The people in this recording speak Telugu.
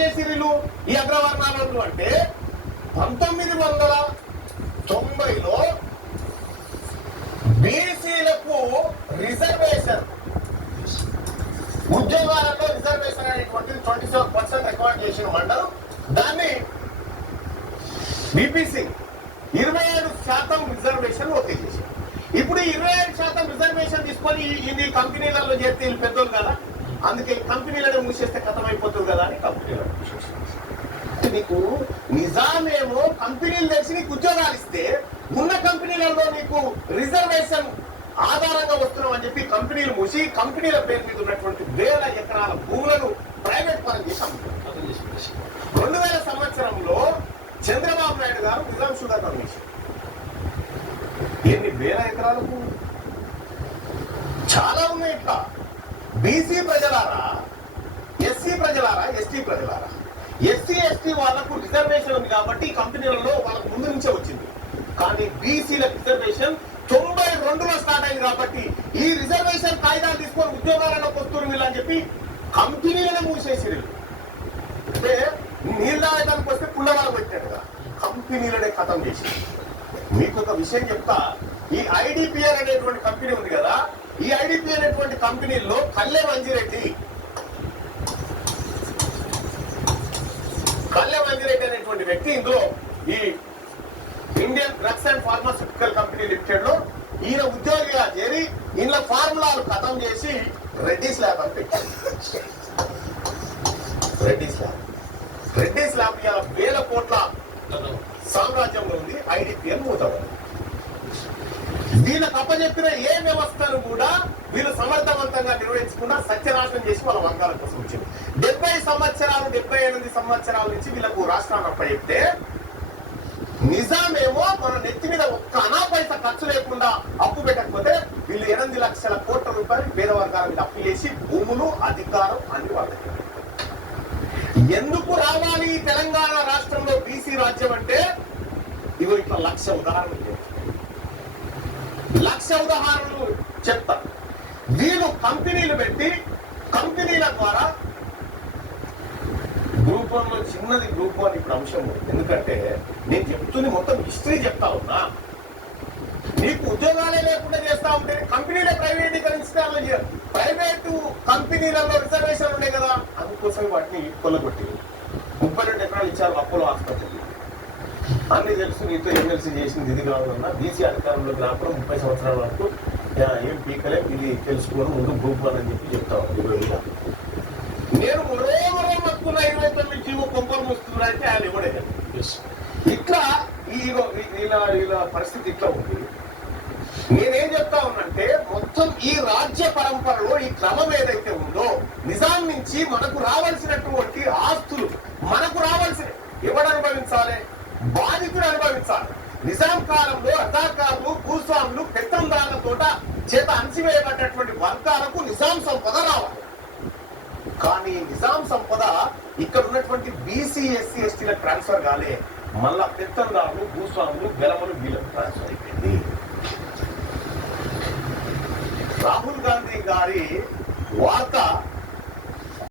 చేసి వీళ్ళు? ఈ అగ్రవర్ణాలను అంటే పంతొమ్మిది వందల తొంభైలో బీసీలకు రిజర్వేషన్. ఉద్యోగాలలో రిజర్వేషన్ అనేటువంటిది ట్వంటీ సెవెన్ పర్సెంట్ రికార్డ్ చేసిన మండలం. దాన్ని బీపీసీ ఇరవై ఏడు శాతం రిజర్వేషన్ ఓకే చేసింది. ఇప్పుడు ఇరవై ఏడు శాతం రిజర్వేషన్ తీసుకొని ఇది కంపెనీలలో చేస్తే వీళ్ళు పెద్దోళ్ళు కదా? అందుకే కంపెనీలను మూసేస్తే కథమైపోతుంది అయిపోతుంది కదా అని కంపెనీలు నీకు నిజామేమో కంపెనీలు తెచ్చి నీకు ఉద్యోగాలు ఇస్తే ఉన్న కంపెనీలలో నీకు రిజర్వేషన్ ఆధారంగా వస్తున్నాం అని చెప్పి కంపెనీలు మూసి కంపెనీల పేరు మీద ఉన్నటువంటి వేల ఎకరాల భూములను ప్రైవేట్ పరం చేసి రెండు వేల సంవత్సరంలో చంద్రబాబు నాయుడు గారు నిజాం సుధాకర్ కమిషన్ ఎన్ని వేల ఎకరాల భూములు? చాలా ఉన్నాయి ఇట్లా బీసీ ప్రజలారా ఎస్సీ ప్రజలారా ఎస్టీ ప్రజలారా? ఎస్సీ ఎస్టీ వాళ్ళకు రిజర్వేషన్ ఉంది కాబట్టి కంపెనీలలో వాళ్ళకు ముందు నుంచే వచ్చింది. కానీ బీసీల రిజర్వేషన్ తొంభై రెండులో స్టార్ట్ అయింది కాబట్టి ఈ రిజర్వేషన్ కాయిదాలు తీసుకొని ఉద్యోగాలలోకి వస్తున్నారు వీళ్ళని అని చెప్పి కంపెనీలను మూసేసిరు అంటే నీళ్ళు వస్తే పుల్లవాళ్ళ పెట్టినట్టుగా కంపెనీలనే ఖతం చేసి మీకు ఒక విషయం చెప్తా ఈ ఐడిపిఆర్ అనేటువంటి కంపెనీ ఉంది కదా ఈ ఐడిపి అనేటువంటి కంపెనీల్లో కల్లె మంజిరెడ్డి కల్లె మంజిరెడ్డి అనేటువంటి వ్యక్తి ఇందులో ఈ Indian drugs and pharmaceutical company లిమిటెడ్లో ఈయన ఉద్యోగిగా చేరి ఈయన ఫార్ములాలు ఖతం చేసి రెడ్డిస్ ల్యాబ్ అని పెట్టారు. రెడ్డిస్ ల్యాబ్. రెడ్డిస్ ల్యాబ్ వేల కోట్ల సామ్రాజ్యంలో ఉంది ఐడిపిఎల్ మూతపడింది వీళ్ళకి అప్పచెప్పిన ఏ వ్యవస్థను కూడా వీళ్ళు సమర్థవంతంగా నిర్వహించకుండా సత్యనాశనం చేసి వాళ్ళ వర్గాల కోసం వచ్చింది. డెబ్బై సంవత్సరాలు డెబ్బై ఎనిమిది సంవత్సరాల నుంచి వీళ్ళకు రాష్ట్రాన్ని అప్పచెప్తే నిజామేమో మన నెత్తి మీద ఒక్క అనా పైసా ఖర్చు లేకుండా అప్పు పెట్టకపోతే వీళ్ళు ఎనిమిది లక్షల కోట్ల రూపాయలు పేద వర్గాల మీద అప్పు చేసి భూములు అధికారం అని వాళ్ళకి. ఎందుకు రావాలి తెలంగాణ రాష్ట్రంలో బీసీ రాజ్యం అంటే? ఇగో ఇట్లా లక్ష ఉదాహరణలు లక్ష ఉదాహరణలు చెప్తా. వీళ్ళు కంపెనీలు పెట్టి కంపెనీల ద్వారా గ్రూప్ చిన్నది గ్రూప్ వన్ ఇప్పుడు అంశం ఎందుకంటే నేను చెప్తుంది మొత్తం హిస్టరీ చెప్తా ఉన్నా. నీకు ఉద్యోగాలే లేకుండా చేస్తా ఉంటే కంపెనీలే ప్రైవేటీకరించడానికి ప్రైవేటు కంపెనీలలో రిజర్వేషన్ ఉండే కదా. అందుకోసం వాటిని కొల్లగొట్టి ముప్పై రెండు ఎకరాలు ఇచ్చారు అపోలో ఆసుపత్రికి అన్ని తెలుసు నీతో ఎమ్మెల్సీ చేసింది ఇది కావాలన్నా బీసీ అధికారంలోకి రాకుండా ముప్పై సంవత్సరాల వరకు ఏం పీకలే ఇది తెలుసుకోవడం ముందు గ్రూప్ అని చెప్పి చెప్తా నేను మక్కున్న ఇరవై తొమ్మిది జీవో కొంపలు మూస్తున్నా అంటే ఆయన ఇవ్వడే ఇట్లా ఈ ఇలా ఇలా పరిస్థితి ఇట్లా ఉంది. నేనేం చెప్తా ఉన్నంటే మొత్తం ఈ రాజ్య పరంపరలో ఈ క్రమం ఏదైతే ఉందో నిజాం నుంచి మనకు రావాల్సినటువంటి ఆస్తులు మనకు రావాల్సిన ఎవడు అనుభవించాలి? బాధితుడు అనుభవించాలి. నిజాం కాలంలో రజాకారులు భూస్వాములు పెత్తందారులతో చేత అణచివేయబడ్డటువంటి వర్గాలకు నిజాం సంపద రావాలి. కానీ నిజాం సంపద ఇక్కడ ఉన్నటువంటి బీసీ ఎస్సీ ఎస్టీలకు ట్రాన్స్ఫర్ కాలే. మళ్ళా పెత్తందారులు భూస్వాములు బెలములు వీళ్ళకు ట్రాన్స్ఫర్ అయిపోయింది. రాహుల్ గాంధీ గారి వార్త